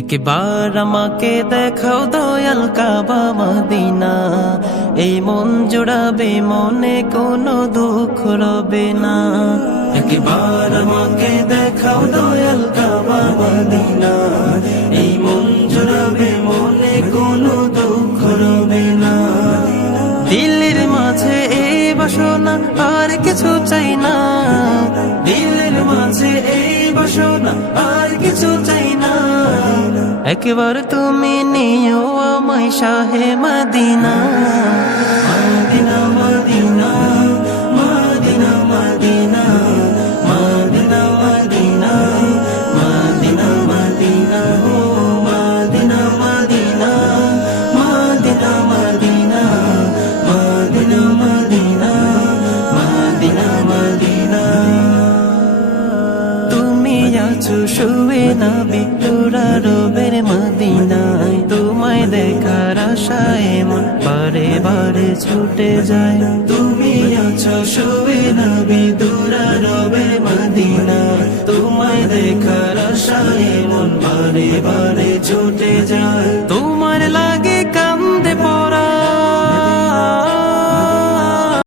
একবার আমাকে দেখাও দয়াল কাবা মদিনা। এই মন জোড়াবে মনে কোনো দুঃখ রবে না। একবার আমাকে দেখাও দয়াল কাবা মদিনা। এই মন জোড়াবে মনে কোনো দুঃখ রবে না। দিল্লির মাঝে এই বাসনা আর কিছু চাই না। দিল্লির মাঝে এই বাসনা আর কিছু চাই একবার তুমি নিও আমায় শাহে মদিনা মদিনা মদিনা মদিনা তুমি আছো শুয়ে না দেখার আশায় মন বারে বারে ছুটে যায়। তুমি আছো শুয়ে নবি দূরা রবে মদিনা। তোমায় দেখার আশায় মন বারে বারে ছুটে